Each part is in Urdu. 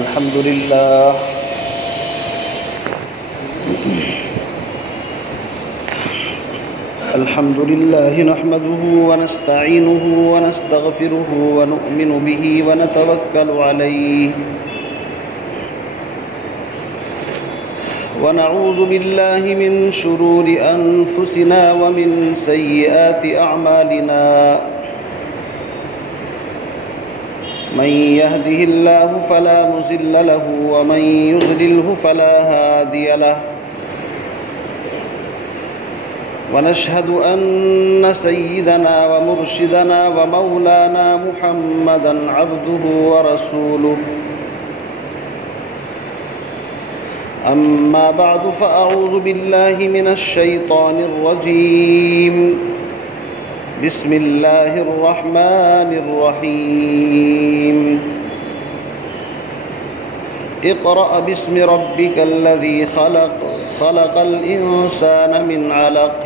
الحمد لله نحمده ونستعينه ونستغفره ونؤمن به ونتوكل عليه ونعوذ بالله من شرور أنفسنا ومن سيئات أعمالنا من يهده الله فلا مضل له ومن يضلله فلا هادي له ونشهد أن سيدنا ومرشدنا ومولانا محمدا عبده ورسوله أما بعد فأعوذ بالله من الشيطان الرجيم بسم الله الرحمن الرحيم اقرأ باسم ربك الذي خلق الإنسان من علق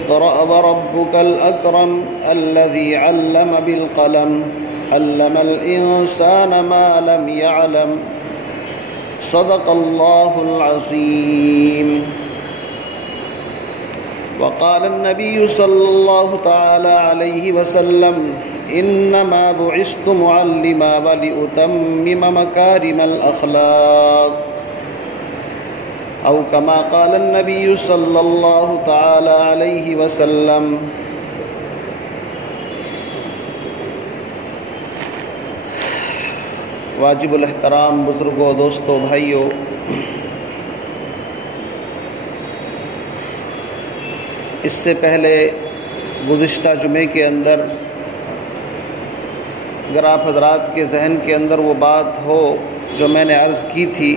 اقرأ وربك الأكرم الذي علم بالقلم علم الإنسان ما لم يعلم صدق الله العظيم وقال النبي صلى الله تعالى عليه وسلم إنما بعثت معلما ولأتمم مكارم الأخلاق أو كما قال النبي صلى الله تعالى عليه وسلم واجب الاحترام بزرگوں، دوستوں، بھائیوں، اس سے پہلے گزشتہ جمعے کے اندر اگر آپ حضرات کے ذہن کے اندر وہ بات ہو جو میں نے عرض کی تھی،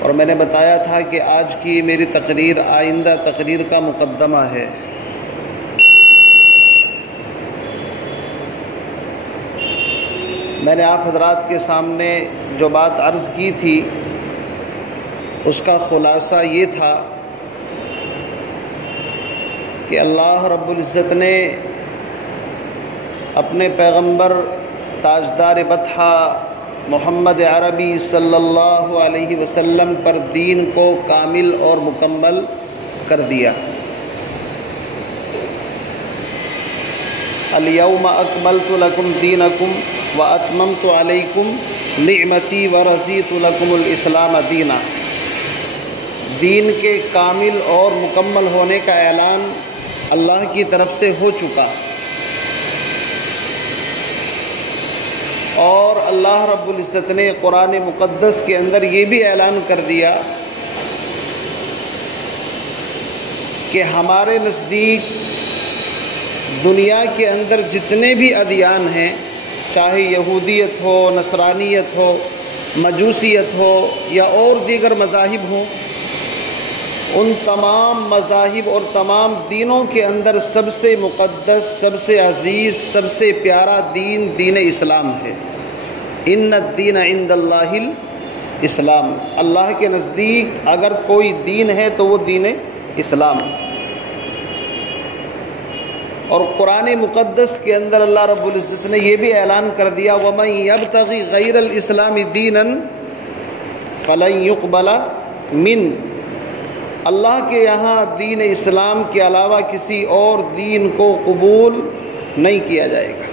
اور میں نے بتایا تھا کہ آج کی میری تقریر آئندہ تقریر کا مقدمہ ہے۔ میں نے آپ حضرات کے سامنے جو بات عرض کی تھی اس کا خلاصہ یہ تھا کہ اللہ رب العزت نے اپنے پیغمبر تاجدار بطحہ محمد عربی صلی اللہ علیہ وسلم پر دین کو کامل اور مکمل کر دیا۔ الیوم اکملت لکم دینکم واتممت علیکم نعمتی ورضیت لکم الاسلام دینا۔ دین کے کامل اور مکمل ہونے کا اعلان اللہ کی طرف سے ہو چکا، اور اللہ رب العزت نے قرآن مقدس کے اندر یہ بھی اعلان کر دیا کہ ہمارے نزدیک دنیا کے اندر جتنے بھی ادیان ہیں، چاہے یہودیت ہو، نصرانیت ہو، مجوسیت ہو یا اور دیگر مذاہب ہوں، ان تمام مذاہب اور تمام دینوں کے اندر سب سے مقدس، سب سے عزیز، سب سے پیارا دین دین اسلام ہے۔ ان الدین عند اللہ الاسلام، اللہ کے نزدیک اگر کوئی دین ہے تو وہ دین اسلام ہے۔ اور قرآن مقدس کے اندر اللہ رب العزت نے یہ بھی اعلان کر دیا وَمَن يَبْتَغِ غَيْرَ الْإِسْلَامِ دِينًا فَلَن يُقْبَلَ مِنْهُ۔ اللہ کے یہاں دین اسلام کے علاوہ کسی اور دین کو قبول نہیں کیا جائے گا۔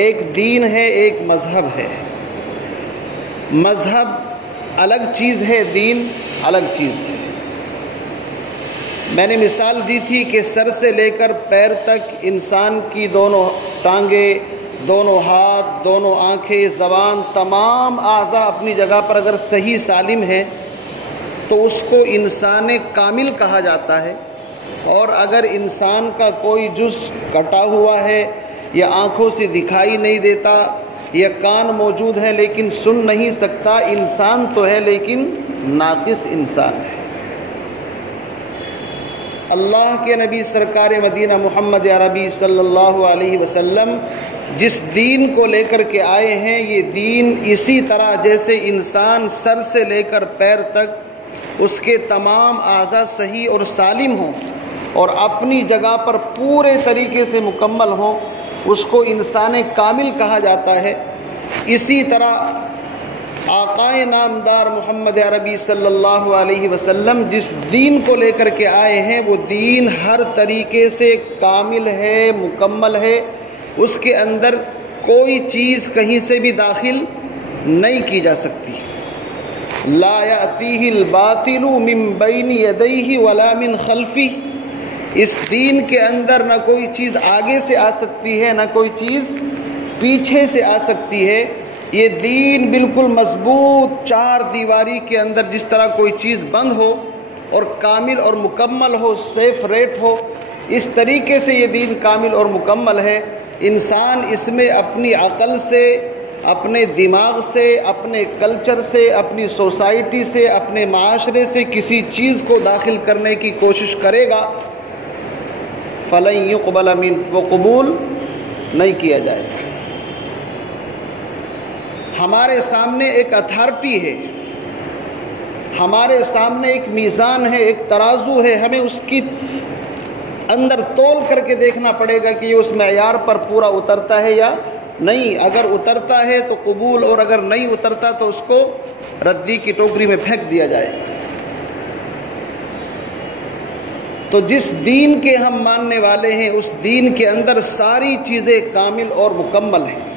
ایک دین ہے، ایک مذہب ہے۔ مذہب الگ چیز ہے، دین الگ چیز ہے۔ میں نے مثال دی تھی کہ سر سے لے کر پیر تک انسان کی دونوں ٹانگیں، دونوں ہاتھ، دونوں آنکھیں، زبان، تمام اعضاء اپنی جگہ پر اگر صحیح سالم ہیں تو اس کو انسان کامل کہا جاتا ہے، اور اگر انسان کا کوئی جز کٹا ہوا ہے یا آنکھوں سے دکھائی نہیں دیتا یا کان موجود ہے لیکن سن نہیں سکتا، انسان تو ہے لیکن ناقص انسان ہے۔ اللہ کے نبی سرکار مدینہ محمد عربی صلی اللہ علیہ وسلم جس دین کو لے کر کے آئے ہیں، یہ دین اسی طرح جیسے انسان سر سے لے کر پیر تک اس کے تمام اعضاء صحیح اور سالم ہوں اور اپنی جگہ پر پورے طریقے سے مکمل ہوں، اس کو انسان کامل کہا جاتا ہے۔ اسی طرح آقائے نامدار محمد عربی صلی اللہ علیہ وسلم جس دین کو لے کر کے آئے ہیں وہ دین ہر طریقے سے کامل ہے، مکمل ہے، اس کے اندر کوئی چیز کہیں سے بھی داخل نہیں کی جا سکتی۔ لا یأتیہ الباطل من بین یدیہ ولا من خلفہ، اس دین کے اندر نہ کوئی چیز آگے سے آ سکتی ہے، نہ کوئی چیز پیچھے سے آ سکتی ہے۔ یہ دین بالکل مضبوط چار دیواری کے اندر جس طرح کوئی چیز بند ہو اور کامل اور مکمل ہو، سیف ریٹ ہو، اس طریقے سے یہ دین کامل اور مکمل ہے۔ انسان اس میں اپنی عقل سے، اپنے دماغ سے، اپنے کلچر سے، اپنی سوسائٹی سے، اپنے معاشرے سے کسی چیز کو داخل کرنے کی کوشش کرے گا فَلَن يُقْبَلَ مِنْهُ، وہ قبول نہیں کیا جائے گا۔ ہمارے سامنے ایک اتھارٹی ہے، ہمارے سامنے ایک میزان ہے، ایک ترازو ہے، ہمیں اس کی اندر تول کر کے دیکھنا پڑے گا کہ یہ اس معیار پر پورا اترتا ہے یا نہیں۔ اگر اترتا ہے تو قبول، اور اگر نہیں اترتا تو اس کو ردی کی ٹوکری میں پھینک دیا جائے گا۔ تو جس دین کے ہم ماننے والے ہیں اس دین کے اندر ساری چیزیں کامل اور مکمل ہیں۔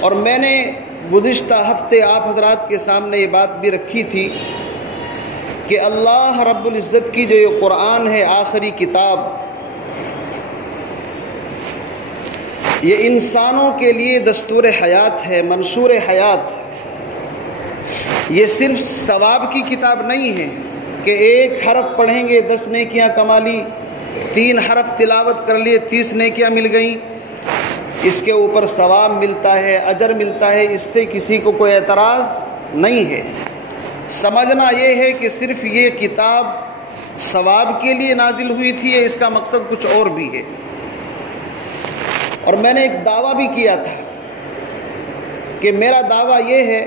اور میں نے گزشتہ ہفتے آپ حضرات کے سامنے یہ بات بھی رکھی تھی کہ اللہ رب العزت کی جو یہ قرآن ہے، آخری کتاب، یہ انسانوں کے لیے دستور حیات ہے، منشور حیات۔ یہ صرف ثواب کی کتاب نہیں ہے کہ ایک حرف پڑھیں گے 10 نیکیاں کما لی، 3 حرف تلاوت کر لیے 30 نیکیاں مل گئیں، اس کے اوپر ثواب ملتا ہے، اجر ملتا ہے، اس سے کسی کو کوئی اعتراض نہیں ہے۔ سمجھنا یہ ہے کہ صرف یہ کتاب ثواب کے لیے نازل ہوئی تھی، اس کا مقصد کچھ اور بھی ہے۔ اور میں نے ایک دعویٰ بھی کیا تھا کہ میرا دعویٰ یہ ہے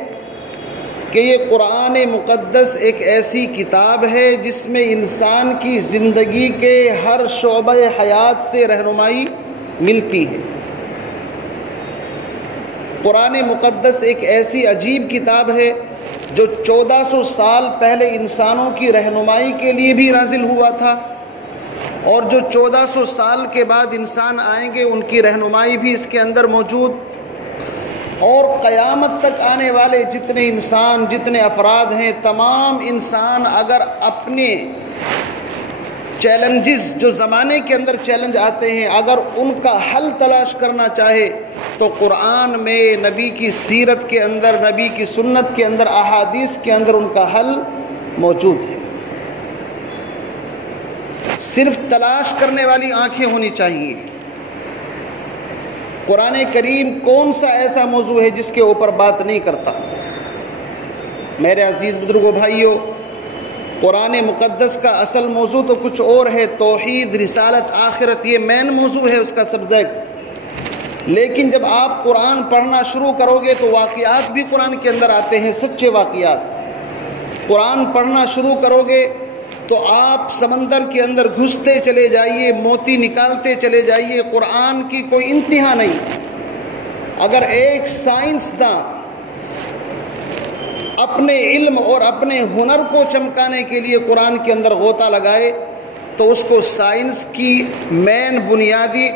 کہ یہ قرآن مقدس ایک ایسی کتاب ہے جس میں انسان کی زندگی کے ہر شعبہ حیات سے رہنمائی ملتی ہے۔ قرآن مقدس ایک ایسی عجیب کتاب ہے جو 1400 سال پہلے انسانوں کی رہنمائی کے لیے بھی نازل ہوا تھا، اور جو 1400 سال کے بعد انسان آئیں گے ان کی رہنمائی بھی اس کے اندر موجود، اور قیامت تک آنے والے جتنے انسان، جتنے افراد ہیں، تمام انسان اگر اپنے چیلنجز جو زمانے کے اندر چیلنج آتے ہیں اگر ان کا حل تلاش کرنا چاہے تو قرآن میں، نبی کی سیرت کے اندر، نبی کی سنت کے اندر، احادیث کے اندر ان کا حل موجود ہے۔ صرف تلاش کرنے والی آنکھیں ہونی چاہیے۔ قرآن کریم کون سا ایسا موضوع ہے جس کے اوپر بات نہیں کرتا؟ میرے عزیز بزرگوں، بھائیوں، قرآن مقدس کا اصل موضوع تو کچھ اور ہے، توحید، رسالت، آخرت، یہ مین موضوع ہے اس کا سبجیکٹ۔ لیکن جب آپ قرآن پڑھنا شروع کرو گے تو واقعات بھی قرآن کے اندر آتے ہیں، سچے واقعات۔ قرآن پڑھنا شروع کرو گے تو آپ سمندر کے اندر گھستے چلے جائیے، موتی نکالتے چلے جائیے، قرآن کی کوئی انتہا نہیں۔ اگر ایک سائنسداں اپنے علم اور اپنے ہنر کو چمکانے کے لیے قرآن کے اندر غوطہ لگائے تو اس کو سائنس کی مین بنیادی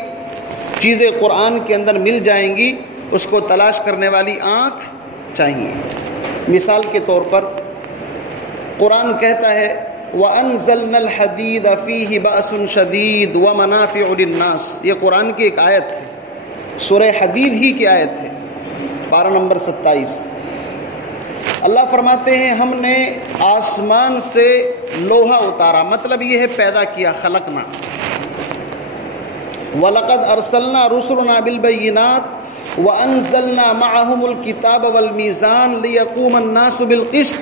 چیزیں قرآن کے اندر مل جائیں گی، اس کو تلاش کرنے والی آنکھ چاہیے۔ مثال کے طور پر قرآن کہتا ہے وَأَنزَلْنَا الْحَدِيدَ فِيهِ بَأْسٌ شَدِيدٌ وَمَنَافِعُ لِلنَّاسِ، یہ قرآن کی ایک آیت ہے، سورہ حدید ہی کی آیت ہے، پارہ نمبر 27۔ اللہ فرماتے ہیں ہم نے آسمان سے لوہا اتارا، مطلب یہ ہے پیدا کیا، خلقنا۔ وَلَقَدْ أَرْسَلْنَا رُسُلُنَا بِالْبَيِّنَاتِ وَأَنزَلْنَا مَعَهُمُ الْكِتَابَ وَالْمِيزَانَ لِيَقُومَ النَّاسُ بِالْقِسْطِ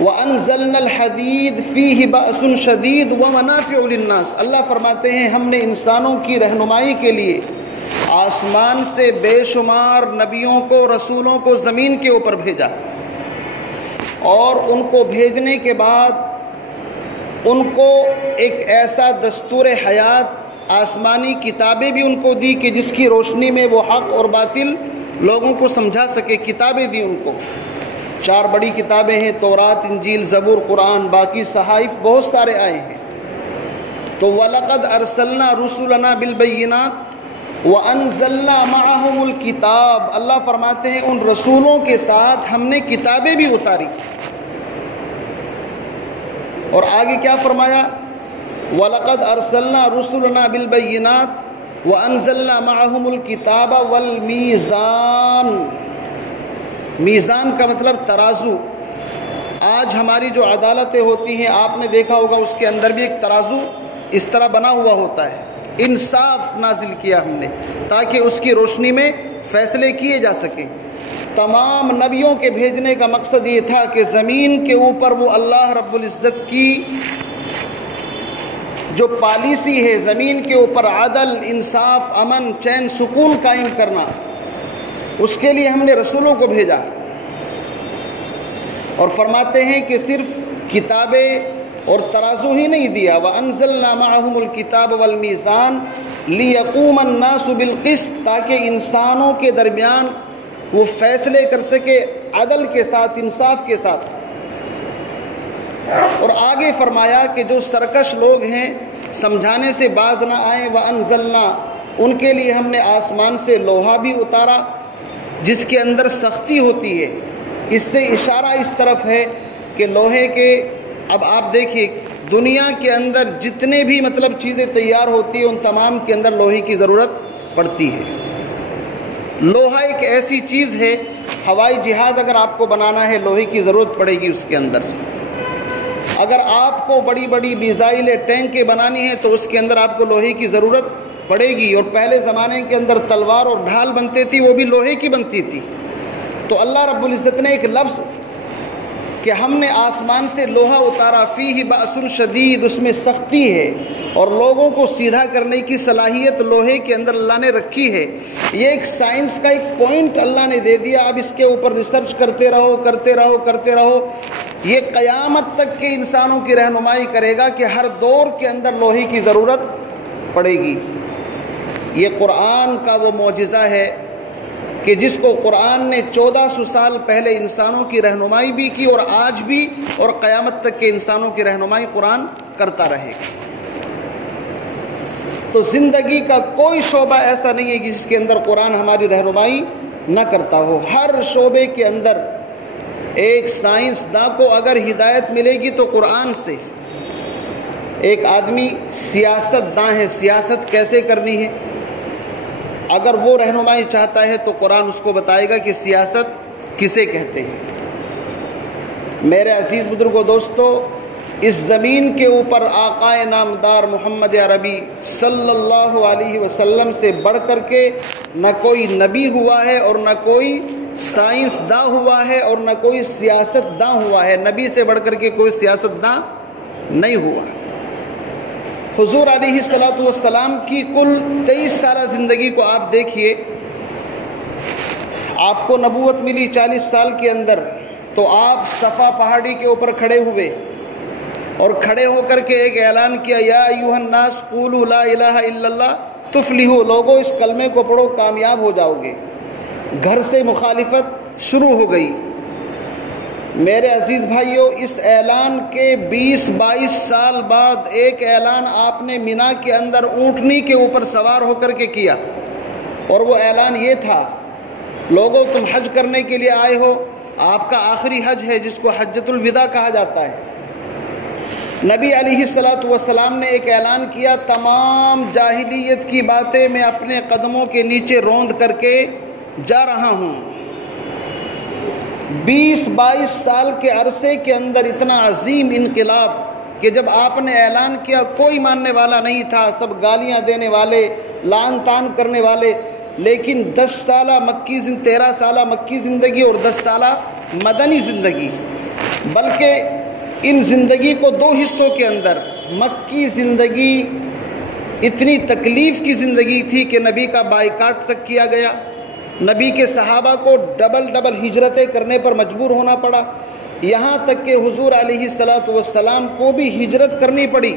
وَأَنزَلْنَا الْحَدِيدَ فِيهِ بَأْسٌ شَدِيدٌ وَمَنَافِعُ لِلنَّاسِ۔ اللہ فرماتے ہیں ہم نے انسانوں کی رہنمائی کے لیے آسمان سے بے شمار نبیوں کو، رسولوں کو زمین کے اوپر بھیجا، اور ان کو بھیجنے کے بعد ان کو ایک ایسا دستور حیات آسمانی کتابیں بھی ان کو دی کہ جس کی روشنی میں وہ حق اور باطل لوگوں کو سمجھا سکے، کتابیں دی ان کو۔ 4 بڑی کتابیں ہیں، تورات، انجیل، زبور، قرآن، باقی صحائف بہت سارے آئے ہیں۔ تو وَلَقَدْ أَرْسَلْنَا رُسُلَنَا بِالْبَيِّنَاتِ وَأَنزَلْنَا مَعَهُمُ الْكِتَابَ، اللہ فرماتے ہیں ان رسولوں کے ساتھ ہم نے کتابیں بھی اتاری۔ اور آگے کیا فرمایا؟ وَلَقَدْ أَرْسَلْنَا رُسُلَنَا بِالْبَيِّنَاتِ وَأَنزَلْنَا مَعَهُمُ الْكِتَابَ وَالْمِيزَانَ، میزان کا مطلب ترازو۔ آج ہماری جو عدالتیں ہوتی ہیں آپ نے دیکھا ہوگا اس کے اندر بھی ایک ترازو اس طرح بنا ہوا ہوتا ہے۔ انصاف نازل کیا ہم نے تاکہ اس کی روشنی میں فیصلے کیے جا سکیں۔ تمام نبیوں کے بھیجنے کا مقصد یہ تھا کہ زمین کے اوپر وہ اللہ رب العزت کی جو پالیسی ہے، زمین کے اوپر عدل، انصاف، امن، چین، سکون قائم کرنا، اس کے لیے ہم نے رسولوں کو بھیجا۔ اور فرماتے ہیں کہ صرف کتابیں اور ترازو ہی نہیں دیا، وَأَنزَلْنَا مَعَهُمُ الْكِتَابَ وَالْمِيزَانَ لِيَقُومَ النَّاسُ بِالْقِسْطِ، تاکہ انسانوں کے درمیان وہ فیصلے کر سکے عدل کے ساتھ، انصاف کے ساتھ۔ اور آگے فرمایا کہ جو سرکش لوگ ہیں، سمجھانے سے باز نہ آئیں، وَأَنزَلْنَا، ان کے لیے ہم نے آسمان سے لوہا بھی اتارا جس کے اندر سختی ہوتی ہے۔ اس سے اشارہ اس طرف ہے کہ لوہے کے، اب آپ دیکھیے دنیا کے اندر جتنے بھی مطلب چیزیں تیار ہوتی ہیں ان تمام کے اندر لوہے کی ضرورت پڑتی ہے۔ لوہا ایک ایسی چیز ہے، ہوائی جہاز اگر آپ کو بنانا ہے لوہے کی ضرورت پڑے گی اس کے اندر۔ اگر آپ کو بڑی بڑی میزائلیں، ٹینکیں بنانی ہیں تو اس کے اندر آپ کو لوہے کی ضرورت پڑے گی۔ اور پہلے زمانے کے اندر تلوار اور ڈھال بنتے تھی، وہ بھی لوہے کی بنتی تھی۔ تو اللہ رب العزت نے ایک لفظ کہ ہم نے آسمان سے لوہا اتارا، فیہ بأس شدید، اس میں سختی ہے اور لوگوں کو سیدھا کرنے کی صلاحیت لوہے کے اندر اللہ نے رکھی ہے۔ یہ ایک سائنس کا ایک پوائنٹ اللہ نے دے دیا، اب اس کے اوپر ریسرچ کرتے رہو کرتے رہو کرتے رہو، یہ قیامت تک کے انسانوں کی رہنمائی کرے گا کہ ہر دور کے اندر لوہے کی ضرورت پڑے گی۔ یہ قرآن کا وہ معجزہ ہے کہ جس کو قرآن نے 1400 سال پہلے انسانوں کی رہنمائی بھی کی اور آج بھی اور قیامت تک کے انسانوں کی رہنمائی قرآن کرتا رہے گا۔ تو زندگی کا کوئی شعبہ ایسا نہیں ہے جس کے اندر قرآن ہماری رہنمائی نہ کرتا ہو۔ ہر شعبے کے اندر ایک سائنسداں کو اگر ہدایت ملے گی تو قرآن سے۔ ایک آدمی سیاست داں ہے، سیاست کیسے کرنی ہے، اگر وہ رہنمائی چاہتا ہے تو قرآن اس کو بتائے گا کہ سیاست کسے کہتے ہیں۔ میرے عزیز بزرگوں، دوستو، اس زمین کے اوپر آقائے نامدار محمد عربی صلی اللہ علیہ وسلم سے بڑھ کر کے نہ کوئی نبی ہوا ہے اور نہ کوئی سائنس داں ہوا ہے اور نہ کوئی سیاست داں ہوا ہے۔ نبی سے بڑھ کر کے کوئی سیاست داں نہیں ہوا۔ حضور علیہ السلام کی کل 23 سالہ زندگی کو آپ دیکھیے، آپ کو نبوت ملی 40 سال کے اندر، تو آپ صفا پہاڑی کے اوپر کھڑے ہوئے اور کھڑے ہو کر کے ایک اعلان کیا، یا ایھا الناس قولوا لا الہ الا اللہ تفلحوا، لوگوں اس کلمے کو پڑھو کامیاب ہو جاؤ گے۔ گھر سے مخالفت شروع ہو گئی۔ میرے عزیز بھائیوں، اس اعلان کے 20-22 سال بعد ایک اعلان آپ نے مینا کے اندر اونٹنی کے اوپر سوار ہو کر کے کیا، اور وہ اعلان یہ تھا، لوگوں تم حج کرنے کے لیے آئے ہو، آپ کا آخری حج ہے جس کو حجۃ الوداع کہا جاتا ہے۔ نبی علیہ السلام نے ایک اعلان کیا، تمام جاہلیت کی باتیں میں اپنے قدموں کے نیچے روند کر کے جا رہا ہوں۔ 20-22 سال کے عرصے کے اندر اتنا عظیم انقلاب کہ جب آپ نے اعلان کیا کوئی ماننے والا نہیں تھا، سب گالیاں دینے والے، لعن طعن کرنے والے، لیکن 13 سالہ مکی زندگی اور 10 سالہ مدنی زندگی، بلکہ ان زندگی کو 2 حصوں کے اندر، مکی زندگی اتنی تکلیف کی زندگی تھی کہ نبی کا بائیکاٹ تک کیا گیا، نبی کے صحابہ کو ڈبل ہجرتیں کرنے پر مجبور ہونا پڑا، یہاں تک کہ حضور علیہ السلام کو بھی ہجرت کرنی پڑی۔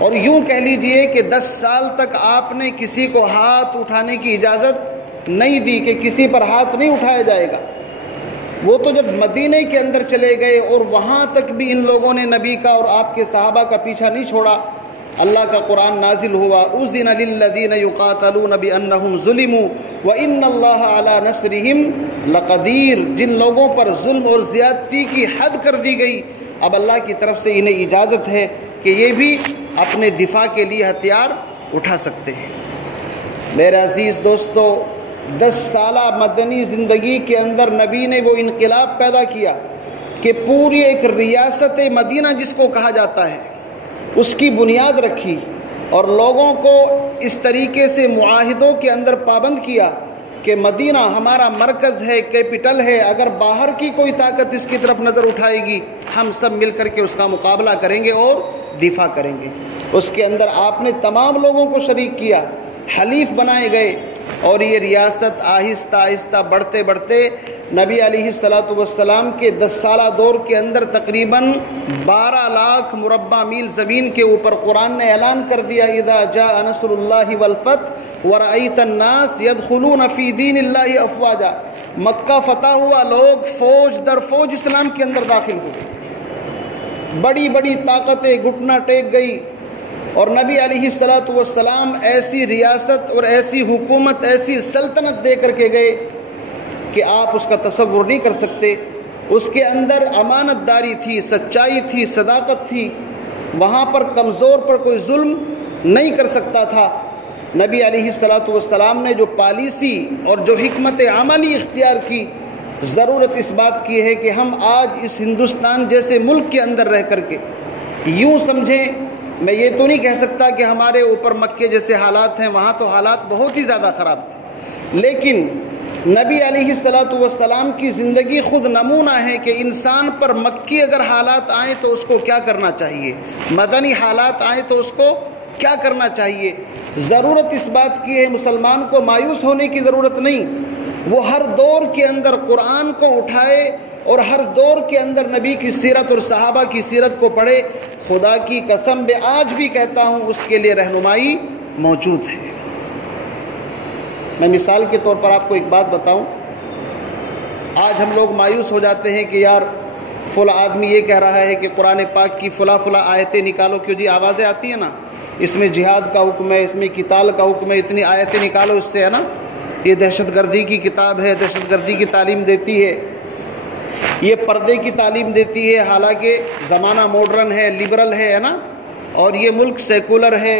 اور یوں کہہ لیجئے کہ 10 سال تک آپ نے کسی کو ہاتھ اٹھانے کی اجازت نہیں دی کہ کسی پر ہاتھ نہیں اٹھایا جائے گا۔ وہ تو جب مدینہ کے اندر چلے گئے اور وہاں تک بھی ان لوگوں نے نبی کا اور آپ کے صحابہ کا پیچھا نہیں چھوڑا، اللہ کا قرآن نازل ہوا، اذن للذین یقاتلون بانہم ظلموا وان اللہ علی نصرہم لقدیر۔ جن لوگوں پر ظلم اور زیادتی کی حد کر دی گئی، اب اللہ کی طرف سے انہیں اجازت ہے کہ یہ بھی اپنے دفاع کے لیے ہتھیار اٹھا سکتے ہیں۔ میرے عزیز دوستو، 10 سالہ مدنی زندگی کے اندر نبی نے وہ انقلاب پیدا کیا کہ پوری ایک ریاست مدینہ جس کو کہا جاتا ہے اس کی بنیاد رکھی، اور لوگوں کو اس طریقے سے معاہدوں کے اندر پابند کیا کہ مدینہ ہمارا مرکز ہے، کیپٹل ہے، اگر باہر کی کوئی طاقت اس کی طرف نظر اٹھائے گی ہم سب مل کر کے اس کا مقابلہ کریں گے اور دفاع کریں گے۔ اس کے اندر آپ نے تمام لوگوں کو شریک کیا، حلیف بنائے گئے، اور یہ ریاست آہستہ آہستہ بڑھتے بڑھتے نبی علیہ الصلاۃ والسلام کے 10 سالہ دور کے اندر تقریباً 12 لاکھ مربع میل زمین کے اوپر قرآن نے اعلان کر دیا، اذا جاء نصر اللہ والفتح ورأیت الناس يدخلون فی دین اللہ افواجا۔ مکہ فتح ہوا، لوگ فوج در فوج اسلام کے اندر داخل ہوئے، بڑی بڑی طاقتیں گھٹنا ٹیک گئی، اور نبی علیہ الصلاۃ والسلام ایسی ریاست اور ایسی حکومت، ایسی سلطنت دے کر کے گئے کہ آپ اس کا تصور نہیں کر سکتے۔ اس کے اندر امانت داری تھی، سچائی تھی، صداقت تھی، وہاں پر کمزور پر کوئی ظلم نہیں کر سکتا تھا۔ نبی علیہ الصلاۃ والسلام نے جو پالیسی اور جو حکمت عملی اختیار کی، ضرورت اس بات کی ہے کہ ہم آج اس ہندوستان جیسے ملک کے اندر رہ کر کے یوں سمجھیں، میں یہ تو نہیں کہہ سکتا کہ ہمارے اوپر مکے جیسے حالات ہیں، وہاں تو حالات بہت ہی زیادہ خراب تھے، لیکن نبی علیہ الصلاۃ والسلام کی زندگی خود نمونہ ہے کہ انسان پر مکی اگر حالات آئیں تو اس کو کیا کرنا چاہیے، مدنی حالات آئیں تو اس کو کیا کرنا چاہیے۔ ضرورت اس بات کی ہے، مسلمان کو مایوس ہونے کی ضرورت نہیں، وہ ہر دور کے اندر قرآن کو اٹھائے اور ہر دور کے اندر نبی کی سیرت اور صحابہ کی سیرت کو پڑھے۔ خدا کی قسم میں آج بھی کہتا ہوں اس کے لیے رہنمائی موجود ہے۔ میں مثال کے طور پر آپ کو ایک بات بتاؤں، آج ہم لوگ مایوس ہو جاتے ہیں کہ یار فلاں آدمی یہ کہہ رہا ہے کہ قرآن پاک کی فلاں آیتیں نکالو، کیوں جی آوازیں آتی ہیں نا، اس میں جہاد کا حکم ہے، اس میں قتال کا حکم ہے، اتنی آیتیں نکالو اس سے، ہے نا، یہ دہشت گردی کی کتاب ہے، دہشت گردی کی تعلیم دیتی ہے، یہ پردے کی تعلیم دیتی ہے، حالانکہ زمانہ ماڈرن ہے، لبرل ہے نا، اور یہ ملک سیکولر ہے،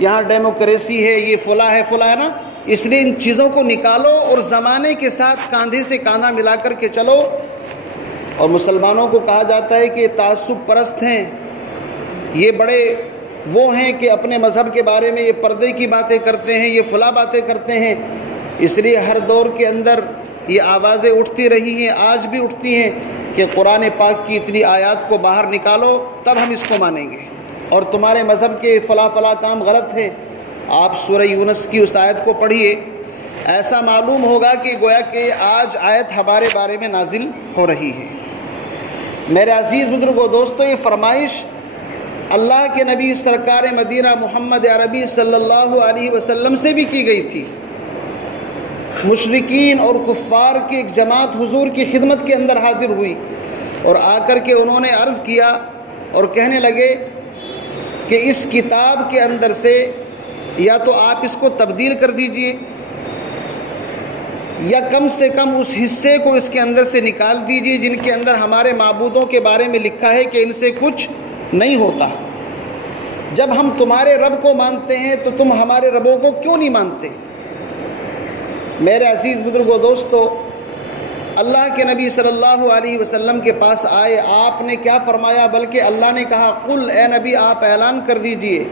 یہاں ڈیموکریسی ہے، یہ فلاں ہے نا۔ اس لیے ان چیزوں کو نکالو اور زمانے کے ساتھ کاندھے سے کاندھا ملا کر کے چلو۔ اور مسلمانوں کو کہا جاتا ہے کہ تعصب پرست ہیں، یہ بڑے وہ ہیں کہ اپنے مذہب کے بارے میں یہ پردے کی باتیں کرتے ہیں، یہ فلاں باتیں کرتے ہیں۔ اس لیے ہر دور کے اندر یہ آوازیں اٹھتی رہی ہیں، آج بھی اٹھتی ہیں کہ قرآن پاک کی اتنی آیات کو باہر نکالو تب ہم اس کو مانیں گے، اور تمہارے مذہب کے فلاں کام غلط ہے۔ آپ سورہ یونس کی اس آیت کو پڑھیے، ایسا معلوم ہوگا کہ گویا کہ آج آیت ہمارے بارے میں نازل ہو رہی ہے۔ میرے عزیز بزرگوں، دوستو، یہ فرمائش اللہ کے نبی سرکار مدینہ محمد عربی صلی اللہ علیہ وسلم سے بھی کی گئی تھی۔ مشرکین اور کفار کی ایک جماعت حضور کی خدمت کے اندر حاضر ہوئی اور آ کر کے انہوں نے عرض کیا اور کہنے لگے کہ اس کتاب کے اندر سے یا تو آپ اس کو تبدیل کر دیجئے، یا کم سے کم اس حصے کو اس کے اندر سے نکال دیجئے جن کے اندر ہمارے معبودوں کے بارے میں لکھا ہے کہ ان سے کچھ نہیں ہوتا۔ جب ہم تمہارے رب کو مانتے ہیں تو تم ہمارے ربوں کو کیوں نہیں مانتے؟ میرے عزیز بزرگوں، دوستو، اللہ کے نبی صلی اللہ علیہ وسلم کے پاس آئے، آپ نے کیا فرمایا؟ بلکہ اللہ نے کہا، قل، اے نبی آپ اعلان کر دیجئے،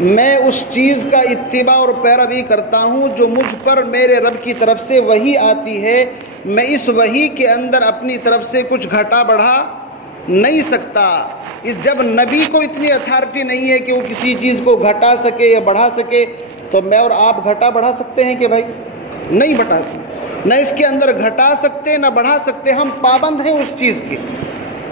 میں اس چیز کا اتباع اور پیروی کرتا ہوں جو مجھ پر میرے رب کی طرف سے وحی آتی ہے، میں اس وحی کے اندر اپنی طرف سے کچھ گھٹا بڑھا نہیں سکتا۔ جب نبی کو اتنی اتھارٹی نہیں ہے کہ وہ کسی چیز کو گھٹا سکے یا بڑھا سکے، تو میں اور آپ گھٹا بڑھا سکتے ہیں کہ بھائی؟ نہیں بڑھا، نہ اس کے اندر گھٹا سکتے نہ بڑھا سکتے، ہم پابند ہیں اس چیز کے۔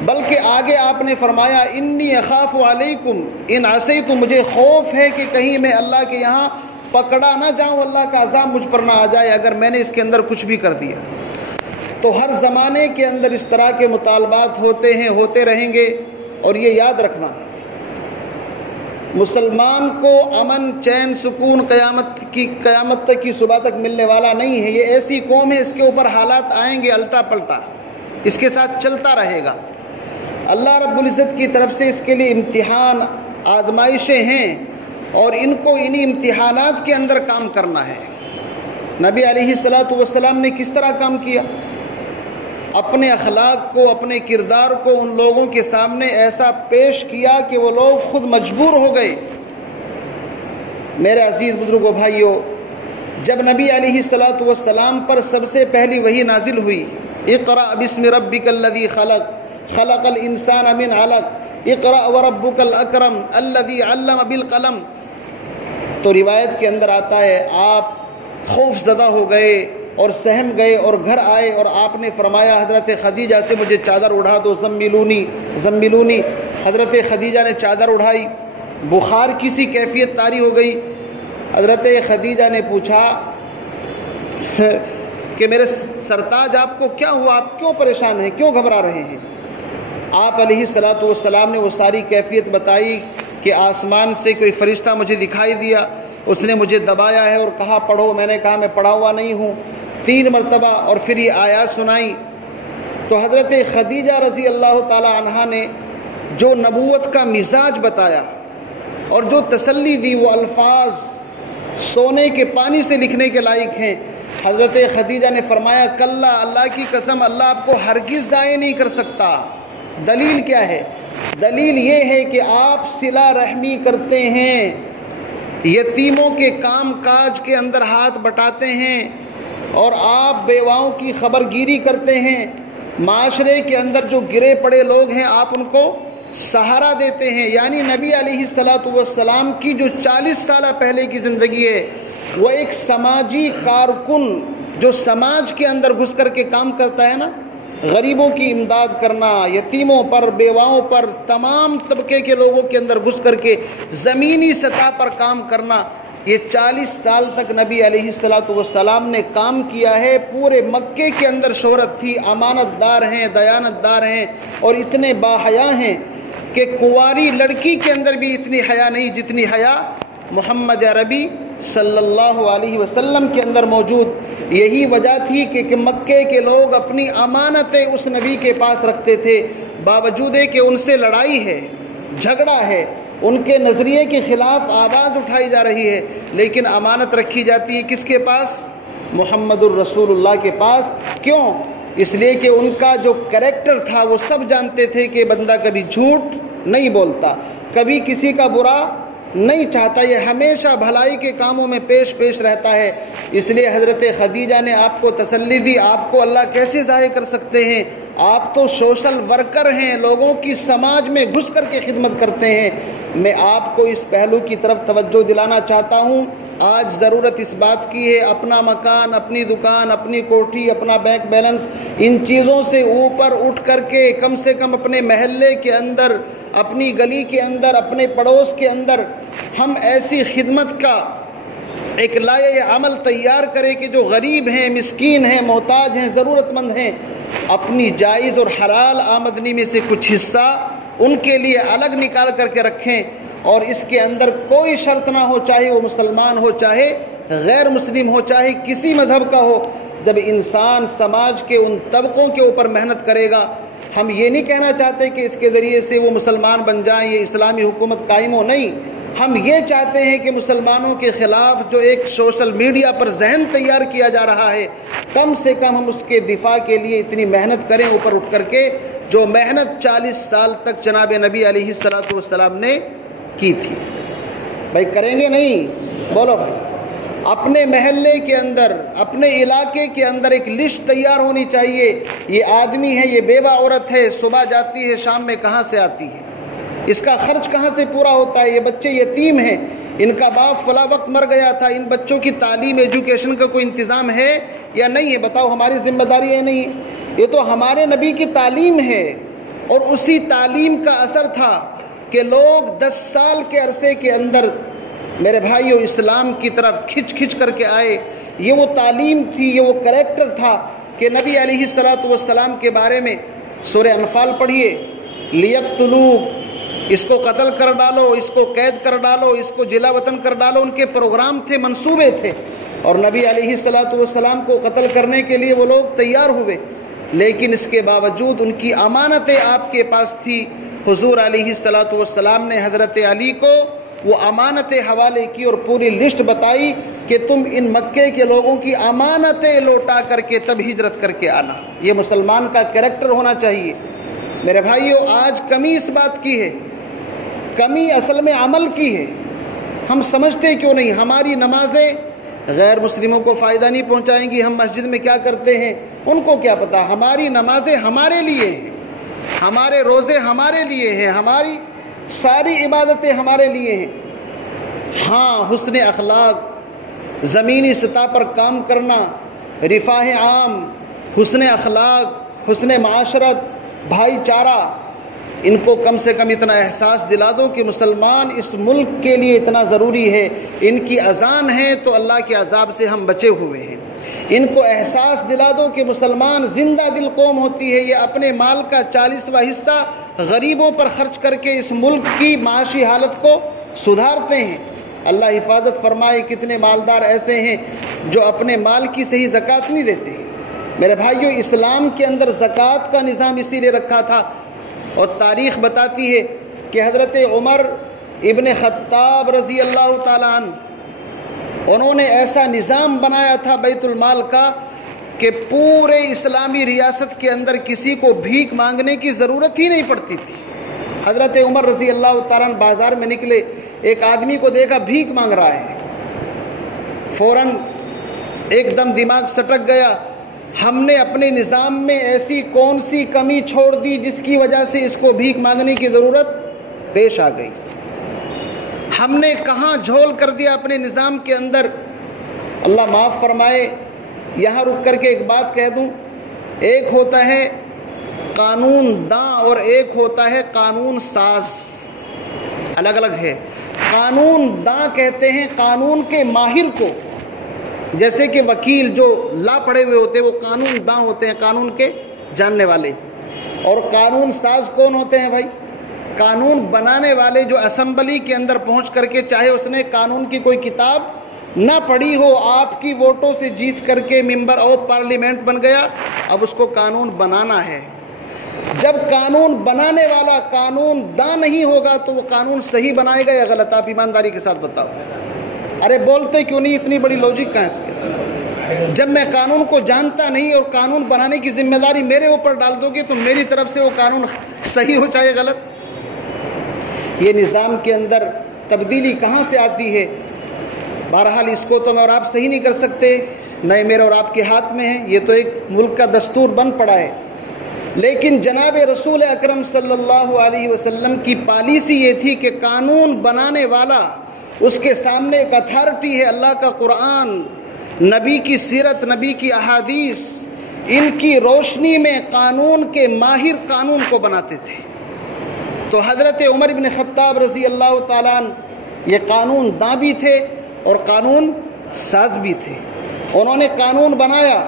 بلکہ آگے آپ نے فرمایا انی اخاف علیکم ان عصیت، مجھے خوف ہے کہ کہیں میں اللہ کے یہاں پکڑا نہ جاؤں، اللہ کا عذاب مجھ پر نہ آ جائے اگر میں نے اس کے اندر کچھ بھی کر دیا۔ تو ہر زمانے کے اندر اس طرح کے مطالبات ہوتے ہیں، ہوتے رہیں گے، اور یہ یاد رکھنا مسلمان کو امن چین سکون قیامت تک کی صبح تک ملنے والا نہیں ہے۔ یہ ایسی قوم ہے، اس کے اوپر حالات آئیں گے الٹا پلٹا، اس کے ساتھ چلتا رہے گا۔ اللہ رب العزت کی طرف سے اس کے لیے امتحان آزمائشیں ہیں، اور ان کو انہی امتحانات کے اندر کام کرنا ہے۔ نبی علیہ الصلوۃ والسلام نے کس طرح کام کیا؟ اپنے اخلاق کو، اپنے کردار کو ان لوگوں کے سامنے ایسا پیش کیا کہ وہ لوگ خود مجبور ہو گئے۔ میرے عزیز بزرگوں بھائیوں، جب نبی علیہ الصلوۃ والسلام پر سب سے پہلی وحی نازل ہوئی، اقرأ بسم ربک الذی خلق خلق الانسان من علق اقرأ وربک الاکرم الذی علم بالقلم، تو روایت کے اندر آتا ہے آپ خوف زدہ ہو گئے اور سہم گئے اور گھر آئے، اور آپ نے فرمایا حضرت خدیجہ سے مجھے چادر اڑا دو، زملونی زملونی۔ حضرت خدیجہ نے چادر اڑائی، بخار کی سی کیفیت طاری ہو گئی۔ حضرت خدیجہ نے پوچھا کہ میرے سرتاج آپ کو کیا ہوا، آپ کیوں پریشان ہیں، کیوں گھبرا رہے ہیں؟ آپ علیہ الصلوۃ والسلام نے وہ ساری کیفیت بتائی کہ آسمان سے کوئی فرشتہ مجھے دکھائی دیا، اس نے مجھے دبایا ہے اور کہا پڑھو، میں نے کہا میں پڑھا ہوا نہیں ہوں 3 مرتبہ، اور پھر یہ آیات سنائی۔ تو حضرت خدیجہ رضی اللہ تعالی عنہا نے جو نبوت کا مزاج بتایا اور جو تسلی دی، وہ الفاظ سونے کے پانی سے لکھنے کے لائق ہیں۔ حضرت خدیجہ نے فرمایا کلا، اللہ کی قسم اللہ آپ کو ہرگز ضائع نہیں کر سکتا۔ دلیل کیا ہے؟ دلیل یہ ہے کہ آپ صلہ رحمی کرتے ہیں، یتیموں کے کام کاج کے اندر ہاتھ بٹاتے ہیں، اور آپ بیواؤں کی خبر گیری کرتے ہیں، معاشرے کے اندر جو گرے پڑے لوگ ہیں آپ ان کو سہارا دیتے ہیں۔ یعنی نبی علیہ الصلوۃ والسلام کی جو 40 سالہ پہلے کی زندگی ہے، وہ ایک سماجی کارکن جو سماج کے اندر گھس کر کے کام کرتا ہے نا، غریبوں کی امداد کرنا، یتیموں پر، بیواؤں پر، تمام طبقے کے لوگوں کے اندر گھس کر کے زمینی سطح پر کام کرنا، یہ 40 سال تک نبی علیہ الصلوۃ والسلام نے کام کیا ہے۔ پورے مکے کے اندر شہرت تھی، امانت دار ہیں، دیانت دار ہیں، اور اتنے باحیا ہیں کہ کنواری لڑکی کے اندر بھی اتنی حیا نہیں جتنی حیا محمد عربی صلی اللہ علیہ وسلم کے اندر موجود۔ یہی وجہ تھی کہ مکے کے لوگ اپنی امانتیں اس نبی کے پاس رکھتے تھے، باوجود کہ ان سے لڑائی ہے، جھگڑا ہے، ان کے نظریے کے خلاف آواز اٹھائی جا رہی ہے، لیکن امانت رکھی جاتی ہے کس کے پاس؟ محمد الرسول اللہ کے پاس۔ کیوں؟ اس لیے کہ ان کا جو کریکٹر تھا وہ سب جانتے تھے کہ بندہ کبھی جھوٹ نہیں بولتا، کبھی کسی کا برا نہیں چاہتا، یہ ہمیشہ بھلائی کے کاموں میں پیش رہتا ہے۔ اس لیے حضرت خدیجہ نے آپ کو تسلی دی، آپ کو اللہ کیسے ضائع کر سکتے ہیں، آپ تو سوشل ورکر ہیں، لوگوں کی سماج میں گھس کر کے خدمت کرتے ہیں۔ میں آپ کو اس پہلو کی طرف توجہ دلانا چاہتا ہوں۔ آج ضرورت اس بات کی ہے اپنا مکان، اپنی دکان، اپنی کوٹھی، اپنا بینک بیلنس، ان چیزوں سے اوپر اٹھ کر کے کم سے کم اپنے محلے کے اندر، اپنی گلی کے اندر، اپنے پڑوس کے اندر ہم ایسی خدمت کا ایک لائحہ عمل تیار کریں کہ جو غریب ہیں، مسکین ہیں، محتاج ہیں، ضرورت مند ہیں، اپنی جائز اور حلال آمدنی میں سے کچھ حصہ ان کے لیے الگ نکال کر کے رکھیں، اور اس کے اندر کوئی شرط نہ ہو، چاہے وہ مسلمان ہو، چاہے غیر مسلم ہو، چاہے کسی مذہب کا ہو۔ جب انسان سماج کے ان طبقوں کے اوپر محنت کرے گا، ہم یہ نہیں کہنا چاہتے کہ اس کے ذریعے سے وہ مسلمان بن جائیں، یہ اسلامی حکومت قائم ہو، نہیں، ہم یہ چاہتے ہیں کہ مسلمانوں کے خلاف جو ایک سوشل میڈیا پر ذہن تیار کیا جا رہا ہے، کم سے کم ہم اس کے دفاع کے لیے اتنی محنت کریں اوپر اٹھ کر کے، جو محنت 40 سال تک جناب نبی علیہ الصلوۃ والسلام نے کی تھی۔ بھائی کریں گے نہیں؟ بولو بھائی۔ اپنے محلے کے اندر، اپنے علاقے کے اندر ایک لسٹ تیار ہونی چاہیے، یہ آدمی ہے، یہ بیوہ عورت ہے، صبح جاتی ہے، شام میں کہاں سے آتی ہے، اس کا خرچ کہاں سے پورا ہوتا ہے، یہ بچے یتیم ہیں، ان کا باپ فلاں وقت مر گیا تھا، ان بچوں کی تعلیم ایجوکیشن کا کوئی انتظام ہے یا نہیں ہے؟ بتاؤ، ہماری ذمہ داری ہے نہیں؟ یہ تو ہمارے نبی کی تعلیم ہے، اور اسی تعلیم کا اثر تھا کہ لوگ 10 سال کے عرصے کے اندر میرے بھائیوں اسلام کی طرف کھچ کر کے آئے۔ یہ وہ تعلیم تھی، یہ وہ کریکٹر تھا کہ نبی علیہ السلام کے بارے میں سورہ انفال پڑھیے، لیقتلوک، اس کو قتل کر ڈالو، اس کو قید کر ڈالو، اس کو جلا وطن کر ڈالو، ان کے پروگرام تھے، منصوبے تھے، اور نبی علیہ السلام کو قتل کرنے کے لیے وہ لوگ تیار ہوئے، لیکن اس کے باوجود ان کی امانتیں آپ کے پاس تھی۔ حضور علیہ السلام نے حضرت علی کو وہ امانتیں حوالے کی اور پوری لسٹ بتائی کہ تم ان مکے کے لوگوں کی امانتیں لوٹا کر کے تب ہجرت کر کے آنا۔ یہ مسلمان کا کریکٹر ہونا چاہیے۔ میرے بھائیوں، آج کمی اس بات کی ہے، کمی اصل میں عمل کی ہے۔ ہم سمجھتے کیوں نہیں؟ ہماری نمازیں غیر مسلموں کو فائدہ نہیں پہنچائیں گی، ہم مسجد میں کیا کرتے ہیں ان کو کیا پتا؟ ہماری نمازیں ہمارے لیے ہیں، ہمارے روزے ہمارے لیے ہیں، ہماری ساری عبادتیں ہمارے لیے ہیں۔ ہاں، حسن اخلاق، زمینی سطح پر کام کرنا، رفاہ عام، حسن اخلاق، حسن معاشرت، بھائی چارہ، ان کو کم سے کم اتنا احساس دلا دو کہ مسلمان اس ملک کے لیے اتنا ضروری ہے، ان کی اذان ہے تو اللہ کے عذاب سے ہم بچے ہوئے ہیں۔ ان کو احساس دلا دو کہ مسلمان زندہ دل قوم ہوتی ہے، یہ اپنے مال کا 40واں حصہ غریبوں پر خرچ کر کے اس ملک کی معاشی حالت کو سدھارتے ہیں۔ اللہ حفاظت فرمائے، کتنے مالدار ایسے ہیں جو اپنے مال کی صحیح زکوٰۃ نہیں دیتے۔ میرے بھائیوں، اسلام کے اندر زکوٰۃ کا نظام اسی لیے رکھا تھا، اور تاریخ بتاتی ہے کہ حضرت عمر ابن خطاب رضی اللہ تعالیٰ عنہ، انہوں نے ایسا نظام بنایا تھا بیت المال کا کہ پورے اسلامی ریاست کے اندر کسی کو بھیک مانگنے کی ضرورت ہی نہیں پڑتی تھی۔ حضرت عمر رضی اللہ تعالیٰ عنہ بازار میں نکلے، ایک آدمی کو دیکھا بھیک مانگ رہا ہے، فوراً ایک دم دماغ سٹک گیا، ہم نے اپنے نظام میں ایسی کون سی کمی چھوڑ دی جس کی وجہ سے اس کو بھیک مانگنے کی ضرورت پیش آ گئی؟ ہم نے کہاں جھول کر دیا اپنے نظام کے اندر؟ اللہ معاف فرمائے، یہاں رک کر کے ایک بات کہہ دوں، ایک ہوتا ہے قانون داں اور ایک ہوتا ہے قانون ساز، الگ الگ ہے۔ قانون داں کہتے ہیں قانون کے ماہر کو، جیسے کہ وکیل جو لا پڑھے ہوئے ہوتے ہیں وہ قانون داں ہوتے ہیں، قانون کے جاننے والے۔ اور قانون ساز کون ہوتے ہیں بھائی؟ قانون بنانے والے، جو اسمبلی کے اندر پہنچ کر کے، چاہے اس نے قانون کی کوئی کتاب نہ پڑھی ہو، آپ کی ووٹوں سے جیت کر کے ممبر آف پارلیمنٹ بن گیا، اب اس کو قانون بنانا ہے۔ جب قانون بنانے والا قانون داں نہیں ہوگا تو وہ قانون صحیح بنائے گا یا غلط؟ آپ ایمانداری کے ساتھ بتاؤ۔ ارے بولتے کیوں نہیں؟ اتنی بڑی لوجک کہاں اس کے؟ جب میں قانون کو جانتا نہیں اور قانون بنانے کی ذمہ داری میرے اوپر ڈال دو گے تو میری طرف سے وہ قانون صحیح ہو چاہے غلط؟ یہ نظام کے اندر تبدیلی کہاں سے آتی ہے؟ بہرحال اس کو تو میں اور آپ صحیح نہیں کر سکتے، نہ میرے اور آپ کے ہاتھ میں ہے، یہ تو ایک ملک کا دستور بن پڑا ہے۔ لیکن جناب رسول اکرم صلی اللہ علیہ وسلم کی پالیسی یہ تھی کہ قانون بنانے والا، اس کے سامنے ایک اتھارٹی ہے، اللہ کا قرآن، نبی کی سیرت، نبی کی احادیث، ان کی روشنی میں قانون کے ماہر قانون کو بناتے تھے۔ تو حضرت عمر بن خطاب رضی اللہ تعالیٰ عنہ یہ قانون داں بھی تھے اور قانون ساز بھی تھے۔ انہوں نے قانون بنایا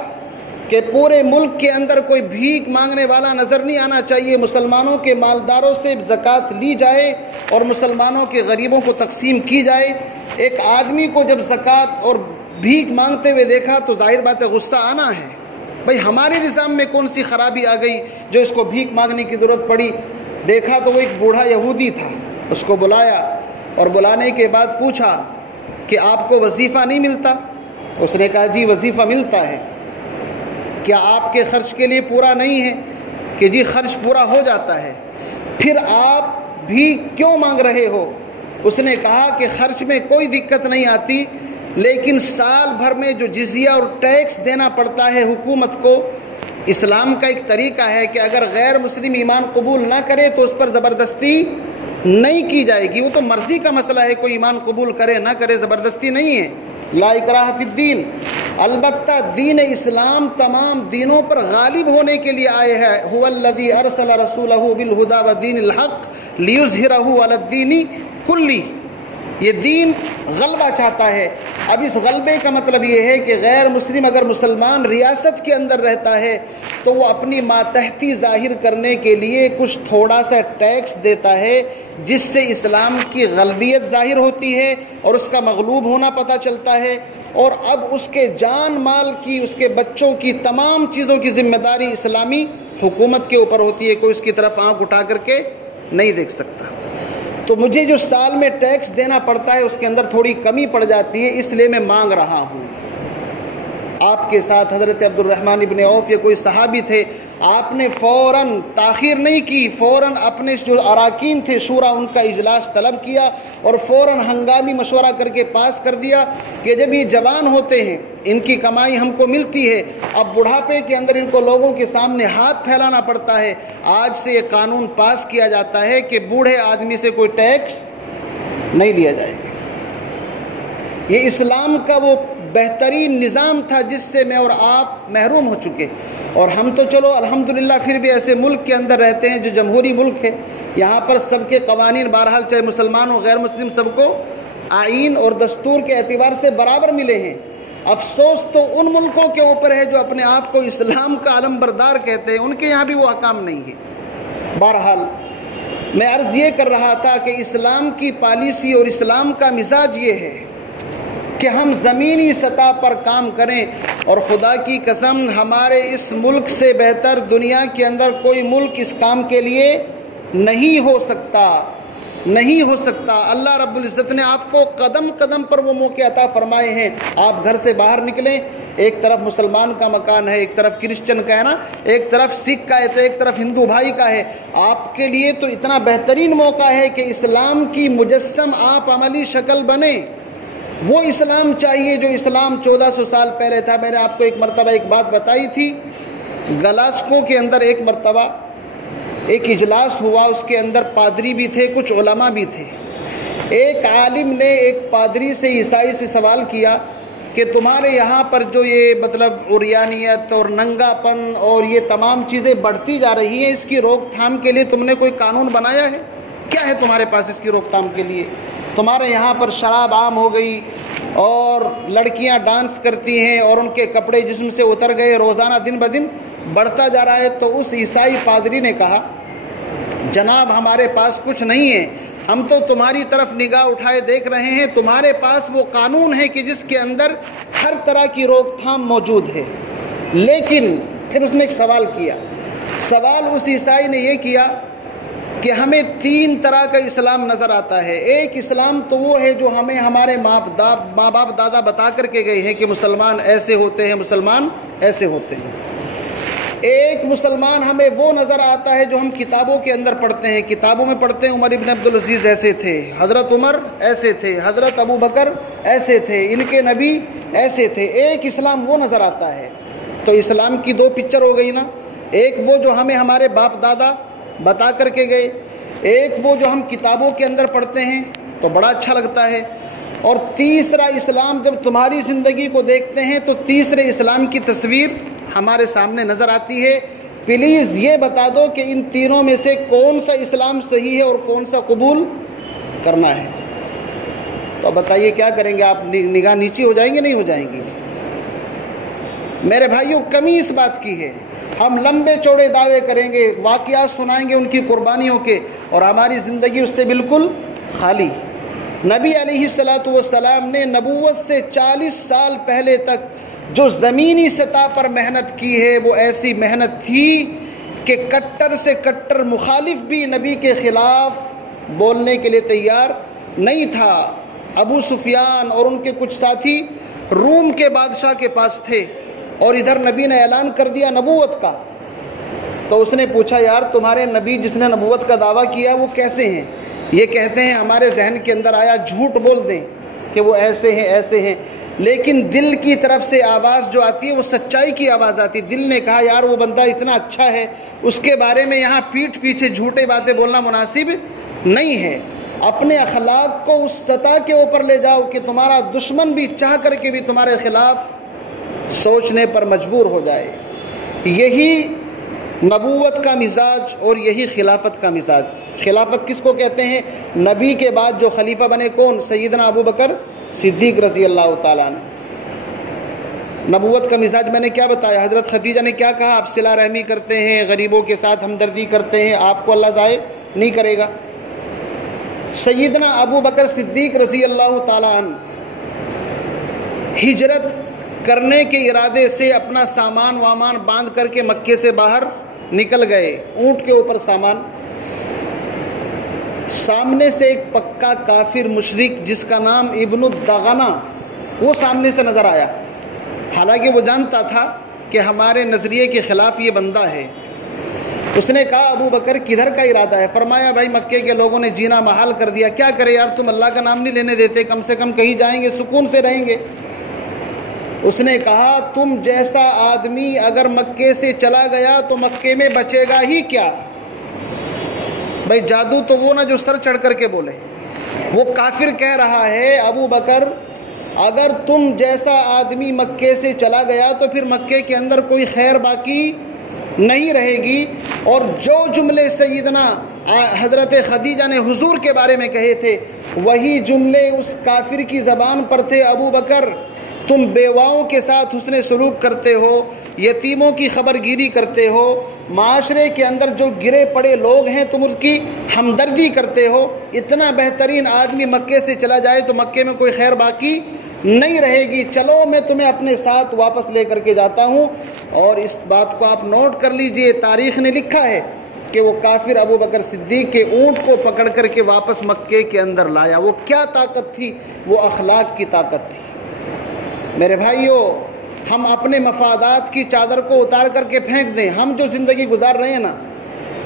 کہ پورے ملک کے اندر کوئی بھیک مانگنے والا نظر نہیں آنا چاہیے، مسلمانوں کے مالداروں سے زکوٰۃ لی جائے اور مسلمانوں کے غریبوں کو تقسیم کی جائے۔ ایک آدمی کو جب زکوٰۃ اور بھیک مانگتے ہوئے دیکھا تو ظاہر بات ہے غصہ آنا ہے، بھئی ہمارے نظام میں کون سی خرابی آ گئی جو اس کو بھیک مانگنے کی ضرورت پڑی؟ دیکھا تو وہ ایک بوڑھا یہودی تھا، اس کو بلایا اور بلانے کے بعد پوچھا کہ آپ کو وظیفہ نہیں ملتا؟ اس نے کہا جی وظیفہ ملتا ہے۔ کیا آپ کے خرچ کے لیے پورا نہیں ہے؟ کہ جی خرچ پورا ہو جاتا ہے۔ پھر آپ بھی کیوں مانگ رہے ہو؟ اس نے کہا کہ خرچ میں کوئی دقت نہیں آتی، لیکن سال بھر میں جو جزیہ اور ٹیکس دینا پڑتا ہے حکومت کو، اسلام کا ایک طریقہ ہے کہ اگر غیر مسلم ایمان قبول نہ کرے تو اس پر زبردستی نہیں کی جائے گی، وہ تو مرضی کا مسئلہ ہے، کوئی ایمان قبول کرے نہ کرے، زبردستی نہیں ہے۔ لا اکراہ فی الدین، البتہ دین اسلام تمام دینوں پر غالب ہونے کے لیے آئے ہے۔ هو الذی ارسل رسولہ بالہدی ودین الحق لیظہرہ علی الدین کلہ، یہ دین غلبہ چاہتا ہے۔ اب اس غلبے کا مطلب یہ ہے کہ غیر مسلم اگر مسلمان ریاست کے اندر رہتا ہے تو وہ اپنی ماتحتی ظاہر کرنے کے لیے کچھ تھوڑا سا ٹیکس دیتا ہے، جس سے اسلام کی غلبیت ظاہر ہوتی ہے اور اس کا مغلوب ہونا پتہ چلتا ہے، اور اب اس کے جان مال کی، اس کے بچوں کی، تمام چیزوں کی ذمہ داری اسلامی حکومت کے اوپر ہوتی ہے، کوئی اس کی طرف آنکھ اٹھا کر کے نہیں دیکھ سکتا۔ تو مجھے جو سال میں ٹیکس دینا پڑتا ہے اس کے اندر تھوڑی کمی پڑ جاتی ہے، اس لیے میں مانگ رہا ہوں۔ آپ کے ساتھ حضرت عبد الرحمن ابن عوف، یہ کوئی صحابی تھے، آپ نے فوراً تاخیر نہیں کی، فوراً اپنے جو اراکین تھے شورا ان کا اجلاس طلب کیا اور فوراً ہنگامی مشورہ کر کے پاس کر دیا کہ جب یہ جوان ہوتے ہیں، ان کی کمائی ہم کو ملتی ہے، اب بڑھاپے کے اندر ان کو لوگوں کے سامنے ہاتھ پھیلانا پڑتا ہے، آج سے یہ قانون پاس کیا جاتا ہے کہ بوڑھے آدمی سے کوئی ٹیکس نہیں لیا جائے گا۔ یہ اسلام کا وہ بہترین نظام تھا جس سے میں اور آپ محروم ہو چکے، اور ہم تو چلو الحمدللہ پھر بھی ایسے ملک کے اندر رہتے ہیں جو جمہوری ملک ہے، یہاں پر سب کے قوانین بہرحال چاہے مسلمان ہو غیر مسلم سب کو آئین اور دستور کے اعتبار سے برابر ملے ہیں۔ افسوس تو ان ملکوں کے اوپر ہے جو اپنے آپ کو اسلام کا علم بردار کہتے ہیں، ان کے یہاں بھی وہ احکام نہیں ہے۔ بہرحال میں عرض یہ کر رہا تھا کہ اسلام کی پالیسی اور اسلام کا مزاج یہ ہے کہ ہم زمینی سطح پر کام کریں، اور خدا کی قسم ہمارے اس ملک سے بہتر دنیا کے اندر کوئی ملک اس کام کے لیے نہیں ہو سکتا، نہیں ہو سکتا۔ اللہ رب العزت نے آپ کو قدم قدم پر وہ موقع عطا فرمائے ہیں۔ آپ گھر سے باہر نکلیں، ایک طرف مسلمان کا مکان ہے، ایک طرف کرسچن کا ہے نا، ایک طرف سکھ کا ہے تو ایک طرف ہندو بھائی کا ہے۔ آپ کے لیے تو اتنا بہترین موقع ہے کہ اسلام کی مجسم آپ عملی شکل بنیں۔ وہ اسلام چاہیے جو اسلام 1400 سال پہلے تھا۔ میں نے آپ کو ایک مرتبہ ایک بات بتائی تھی، گلاسکو کے اندر ایک مرتبہ ایک اجلاس ہوا، اس کے اندر پادری بھی تھے، کچھ علماء بھی تھے۔ ایک عالم نے ایک پادری سے، عیسائی سے سوال کیا کہ تمہارے یہاں پر جو یہ مطلب عریانیت اور ننگا پن اور یہ تمام چیزیں بڑھتی جا رہی ہیں، اس کی روک تھام کے لیے تم نے کوئی قانون بنایا ہے؟ کیا ہے تمہارے پاس اس کی روک تھام کے لیے؟ تمہارے یہاں پر شراب عام ہو گئی اور لڑکیاں ڈانس کرتی ہیں اور ان کے کپڑے جسم سے اتر گئے، روزانہ دن بدن بڑھتا جا رہا ہے۔ تو اس عیسائی پادری نے کہا جناب ہمارے پاس کچھ نہیں ہے، ہم تو تمہاری طرف نگاہ اٹھائے دیکھ رہے ہیں، تمہارے پاس وہ قانون ہے کہ جس کے اندر ہر طرح کی روک تھام موجود ہے۔ لیکن پھر اس نے ایک سوال کیا، سوال اس عیسائی نے یہ کیا کہ ہمیں 3 طرح کا اسلام نظر آتا ہے۔ ایک اسلام تو وہ ہے جو ہمیں ہمارے ماں باپ دادا بتا کر کے گئے ہیں کہ مسلمان ایسے ہوتے ہیں، مسلمان ایسے ہوتے ہیں۔ ایک مسلمان ہمیں وہ نظر آتا ہے جو ہم کتابوں کے اندر پڑھتے ہیں، کتابوں میں پڑھتے ہیں عمر ابن عبدالعزیز ایسے تھے، حضرت عمر ایسے تھے، حضرت ابو بکر ایسے تھے، ان کے نبی ایسے تھے۔ ایک اسلام وہ نظر آتا ہے۔ تو اسلام کی 2 پکچر ہو گئی نا، ایک وہ جو ہمیں ہمارے باپ دادا بتا کر کے گئے، ایک وہ جو ہم کتابوں کے اندر پڑھتے ہیں تو بڑا اچھا لگتا ہے، اور تیسرا اسلام جب تمہاری زندگی کو دیکھتے ہیں تو تیسرے اسلام کی تصویر ہمارے سامنے نظر آتی ہے۔ پلیز یہ بتا دو کہ ان تینوں میں سے کون سا اسلام صحیح ہے اور کون سا قبول کرنا ہے؟ تو بتائیے کیا کریں گے آپ؟ نگاہ نیچی ہو جائیں گے نہیں ہو جائیں گی؟ میرے بھائیوں کمی اس بات کی ہے، ہم لمبے چوڑے دعوے کریں گے، واقعات سنائیں گے ان کی قربانیوں کے، اور ہماری زندگی اس سے بالکل خالی۔ نبی علیہ السلام نے نبوت سے 40 سال پہلے تک جو زمینی سطح پر محنت کی ہے وہ ایسی محنت تھی کہ کٹر سے کٹر مخالف بھی نبی کے خلاف بولنے کے لیے تیار نہیں تھا۔ ابو سفیان اور ان کے کچھ ساتھی روم کے بادشاہ کے پاس تھے، اور ادھر نبی نے اعلان کر دیا نبوت کا۔ تو اس نے پوچھا یار تمہارے نبی جس نے نبوت کا دعویٰ کیا وہ کیسے ہیں؟ یہ کہتے ہیں ہمارے ذہن کے اندر آیا جھوٹ بول دیں کہ وہ ایسے ہیں ایسے ہیں، لیکن دل کی طرف سے آواز جو آتی ہے وہ سچائی کی آواز آتی ہے۔ دل نے کہا یار وہ بندہ اتنا اچھا ہے، اس کے بارے میں یہاں پیٹھ پیچھے جھوٹے باتیں بولنا مناسب نہیں ہے۔ اپنے اخلاق کو اس سطح کے اوپر لے جاؤ کہ تمہارا دشمن بھی چاہ کر کے بھی تمہارے خلاف سوچنے پر مجبور ہو جائے۔ یہی نبوت کا مزاج اور یہی خلافت کا مزاج۔ خلافت کس کو کہتے ہیں؟ نبی کے بعد جو خلیفہ بنے کون؟ سیدنا ابو بکر صدیق رضی اللہ تعالیٰ عنہ۔ نبوت کا مزاج میں نے کیا بتایا؟ حضرت خدیجہ نے کیا کہا؟ آپ صلہ رحمی کرتے ہیں، غریبوں کے ساتھ ہمدردی کرتے ہیں، آپ کو اللہ ضائع نہیں کرے گا۔ سیدنا ابو بکر صدیق رضی اللہ تعالیٰ عنہ ہجرت کرنے کے ارادے سے اپنا سامان وامان باندھ کر کے مکے سے باہر نکل گئے، اونٹ کے اوپر سامان۔ سامنے سے ایک پکا کافر مشرک جس کا نام ابن الدغنہ، وہ سامنے سے نظر آیا، حالانکہ وہ جانتا تھا کہ ہمارے نظریے کے خلاف یہ بندہ ہے۔ اس نے کہا ابو بکر کدھر کا ارادہ ہے؟ فرمایا بھائی مکے کے لوگوں نے جینا محال کر دیا، کیا کرے یار، تم اللہ کا نام نہیں لینے دیتے، کم سے کم کہیں جائیں گے سکون سے رہیں گے۔ اس نے کہا تم جیسا آدمی اگر مکے سے چلا گیا تو مکے میں بچے گا ہی کیا؟ بھائی جادو تو وہ نہ جو سر چڑھ کر کے بولے، وہ کافر کہہ رہا ہے ابو بکر اگر تم جیسا آدمی مکے سے چلا گیا تو پھر مکے کے اندر کوئی خیر باقی نہیں رہے گی۔ اور جو جملے سیدنا حضرت خدیجہ نے حضور کے بارے میں کہے تھے وہی جملے اس کافر کی زبان پر تھے۔ ابو بکر تم بیواؤں کے ساتھ حسن سلوک کرتے ہو، یتیموں کی خبر گیری کرتے ہو، معاشرے کے اندر جو گرے پڑے لوگ ہیں تم اس کی ہمدردی کرتے ہو، اتنا بہترین آدمی مکے سے چلا جائے تو مکے میں کوئی خیر باقی نہیں رہے گی، چلو میں تمہیں اپنے ساتھ واپس لے کر کے جاتا ہوں۔ اور اس بات کو آپ نوٹ کر لیجئے، تاریخ نے لکھا ہے کہ وہ کافر ابو بکر صدیق کے اونٹ کو پکڑ کر کے واپس مکے کے اندر لایا۔ وہ کیا طاقت تھی؟ وہ اخلاق کی طاقت تھی۔ میرے بھائیوں، ہم اپنے مفادات کی چادر کو اتار کر کے پھینک دیں، ہم جو زندگی گزار رہے ہیں نا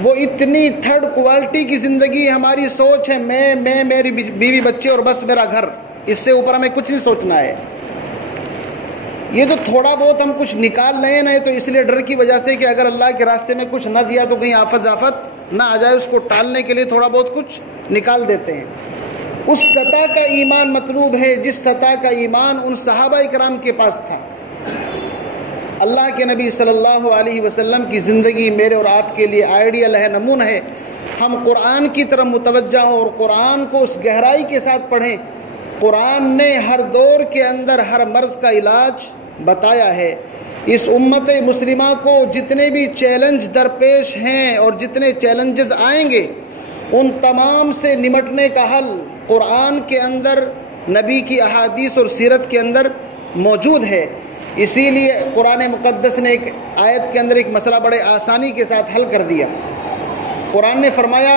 وہ اتنی تھرڈ کوالٹی کی زندگی، ہماری سوچ ہے میں میری بیوی بچے اور بس میرا گھر، اس سے اوپر ہمیں کچھ نہیں سوچنا ہے۔ یہ تو تھوڑا بہت ہم کچھ نکال رہے ہیں نا، تو اس لیے ڈر کی وجہ سے کہ اگر اللہ کے راستے میں کچھ نہ دیا تو کہیں آفت نہ آ جائے، اس کو ٹالنے کے لیے تھوڑا بہت کچھ نکال دیتے ہیں۔ اس سطح کا ایمان مطلوب ہے جس سطح کا ایمان ان صحابہ کرام کے پاس تھا۔ اللہ کے نبی صلی اللہ علیہ وسلم کی زندگی میرے اور آپ کے لیے آئیڈیل ہے، نمونہ ہے۔ ہم قرآن کی طرف متوجہ ہوں اور قرآن کو اس گہرائی کے ساتھ پڑھیں۔ قرآن نے ہر دور کے اندر ہر مرض کا علاج بتایا ہے۔ اس امت مسلمہ کو جتنے بھی چیلنج درپیش ہیں اور جتنے چیلنجز آئیں گے ان تمام سے نمٹنے کا حل قرآن کے اندر، نبی کی احادیث اور سیرت کے اندر موجود ہے۔ اسی لیے قرآن مقدس نے ایک آیت کے اندر ایک مسئلہ بڑے آسانی کے ساتھ حل کر دیا۔ قرآن نے فرمایا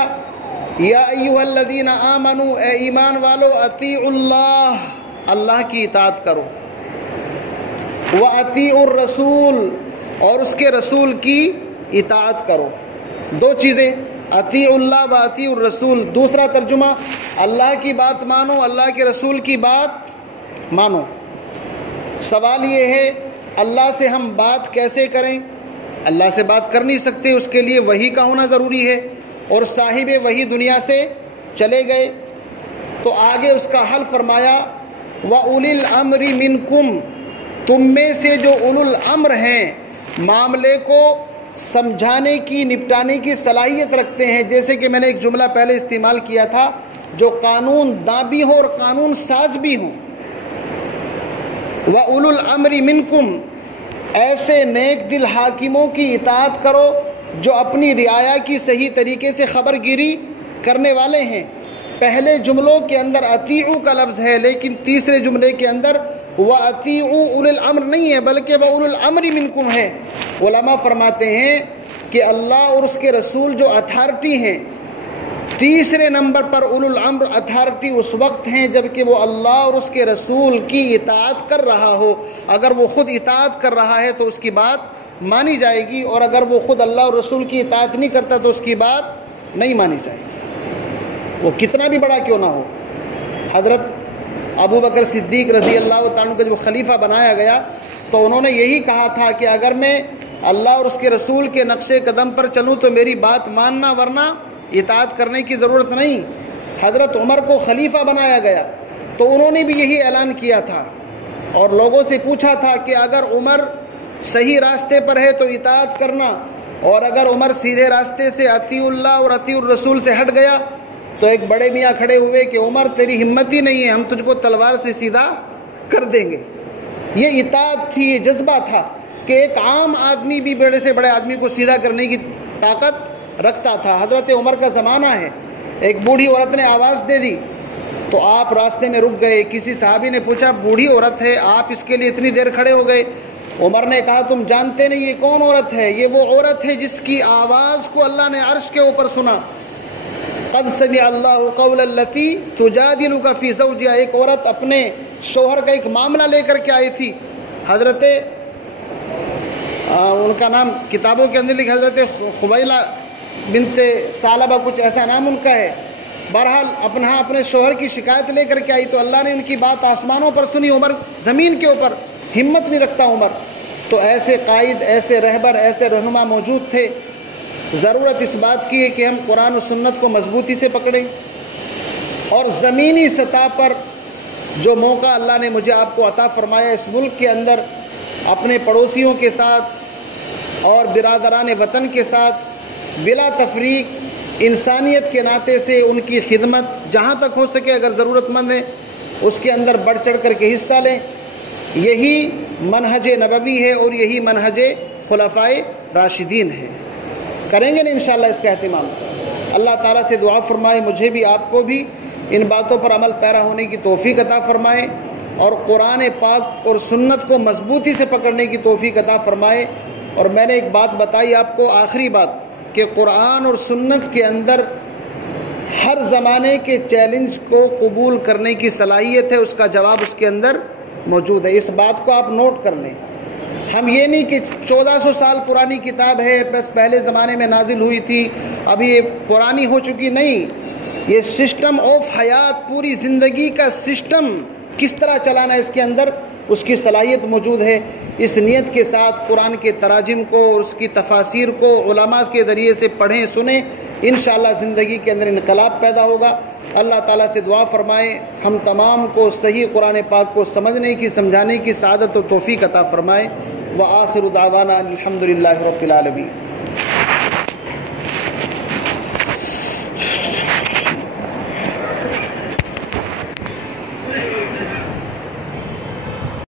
یا ایھا الذین آمنوا، اے ایمان والو، اطیعوا اللہ، اللہ کی اطاعت کرو، واطیعوا الرسول، اور اس کے رسول کی اطاعت کرو۔ دو چیزیں، اطیعوا اللہ و اطیعوا الرسول۔ دوسرا ترجمہ، اللہ کی بات مانو، اللہ کے رسول کی بات مانو۔ سوال یہ ہے اللہ سے ہم بات کیسے کریں؟ اللہ سے بات کر نہیں سکتے، اس کے لیے وحی کا ہونا ضروری ہے، اور صاحب وحی دنیا سے چلے گئے۔ تو آگے اس کا حل فرمایا وَأُولِي الْأَمْرِ مِنْكُمْ، تم میں سے جو اولو الامر ہیں، معاملے کو سمجھانے کی، نپٹانے کی صلاحیت رکھتے ہیں۔ جیسے کہ میں نے ایک جملہ پہلے استعمال کیا تھا، جو قانون داں بھی ہوں اور قانون ساز بھی ہوں۔ وَأُولُو الْأَمْرِ مِنْكُمْ، ایسے نیک دل حاکموں کی اطاعت کرو جو اپنی رعایا کی صحیح طریقے سے خبر گیری کرنے والے ہیں۔ پہلے جملوں کے اندر اطیعوا کا لفظ ہے، لیکن تیسرے جملے کے اندر وَأَطِيعُوا أُولِي الْأَمْرِ نہیں ہے، بلکہ وَأُولِي الْأَمْرِ مِنْكُمْ ہے۔ علماء فرماتے ہیں کہ اللہ اور اس کے رسول جو اتھارٹی ہیں، تیسرے نمبر پر اولو الامر اتھارٹی اس وقت ہیں جبکہ وہ اللہ اور اس کے رسول کی اطاعت کر رہا ہو۔ اگر وہ خود اطاعت کر رہا ہے تو اس کی بات مانی جائے گی، اور اگر وہ خود اللہ اور رسول کی اطاعت نہیں کرتا تو اس کی بات نہیں مانی جائے گی، وہ کتنا بھی بڑا کیوں نہ ہو۔ حضرت ابو بکر صدیق رضی اللہ تعالیٰ عنہ کا جب خلیفہ بنایا گیا تو انہوں نے یہی کہا تھا کہ اگر میں اللہ اور اس کے رسول کے نقش قدم پر چلوں تو میری بات ماننا، ورنہ اطاعت کرنے کی ضرورت نہیں۔ حضرت عمر کو خلیفہ بنایا گیا تو انہوں نے بھی یہی اعلان کیا تھا اور لوگوں سے پوچھا تھا کہ اگر عمر صحیح راستے پر ہے تو اطاعت کرنا، اور اگر عمر سیدھے راستے سے اطیع اللہ اور اطیع الرسول سے ہٹ گیا تو ایک بڑے میاں کھڑے ہوئے کہ عمر تیری ہمت ہی نہیں ہے، ہم تجھ کو تلوار سے سیدھا کر دیں گے۔ یہ اطاعت تھی، یہ جذبہ تھا کہ ایک عام آدمی بھی بڑے سے بڑے آدمی کو سیدھا کرنے کی طاقت رکھتا تھا۔ حضرت عمر کا زمانہ ہے، ایک بوڑھی عورت نے آواز دے دی تو آپ راستے میں رک گئے۔ کسی صحابی نے پوچھا بوڑھی عورت ہے، آپ اس کے لیے اتنی دیر کھڑے ہو گئے؟ عمر نے کہا تم جانتے نہیں یہ کون عورت ہے؟ یہ وہ عورت ہے جس کی آواز کو اللہ نے عرش کے اوپر سنا۔ قد سمع اللہ قول التی تجادلک فی زوجہا، ایک عورت اپنے شوہر کا ایک معاملہ لے کر کے آئی تھی، حضرت ان کا نام کتابوں کے اندر لکھا حضرت خبیلہ بنت ثعلبہ، کچھ ایسا نام ان کا ہے۔ بہرحال اپنے شوہر کی شکایت لے کر کے آئی تو اللہ نے ان کی بات آسمانوں پر سنی، عمر زمین کے اوپر، ہمت نہیں رکھتا عمر۔ تو ایسے قائد، ایسے رہبر، ایسے رہنما موجود تھے۔ ضرورت اس بات کی ہے کہ ہم قرآن و سنت کو مضبوطی سے پکڑیں اور زمینی سطح پر جو موقع اللہ نے مجھے آپ کو عطا فرمایا اس ملک کے اندر اپنے پڑوسیوں کے ساتھ اور برادران وطن کے ساتھ بلا تفریق انسانیت کے ناطے سے ان کی خدمت جہاں تک ہو سکے، اگر ضرورت مند ہے اس کے اندر بڑھ چڑھ کر کے حصہ لیں۔ یہی منہج نبوی ہے اور یہی منہج خلفائے راشدین ہے۔ کریں گے نا انشاءاللہ اس کا اہتمام۔ اللہ تعالیٰ سے دعا فرمائے مجھے بھی آپ کو بھی ان باتوں پر عمل پیرا ہونے کی توفیق عطا فرمائے اور قرآن پاک اور سنت کو مضبوطی سے پکڑنے کی توفیق عطا فرمائے۔ اور میں نے ایک بات بتائی آپ کو، آخری بات، کہ قرآن اور سنت کے اندر ہر زمانے کے چیلنج کو قبول کرنے کی صلاحیت ہے، اس کا جواب اس کے اندر موجود ہے۔ اس بات کو آپ نوٹ کر لیں۔ ہم یہ نہیں کہ 1400 سال پرانی کتاب ہے، بس پہلے زمانے میں نازل ہوئی تھی ابھی یہ پرانی ہو چکی، نہیں۔ یہ سسٹم آف حیات، پوری زندگی کا سسٹم کس طرح چلانا ہے اس کے اندر اس کی صلاحیت موجود ہے۔ اس نیت کے ساتھ قرآن کے تراجم کو اور اس کی تفاسیر کو علماء کے ذریعے سے پڑھیں سنیں، انشاءاللہ زندگی کے اندر انقلاب پیدا ہوگا۔ اللہ تعالیٰ سے دعا فرمائے ہم تمام کو صحیح قرآن پاک کو سمجھنے کی، سمجھانے کی سعادت و توفیق عطا فرمائے۔ وآخر دعوانا الحمدللہ رب العالمین۔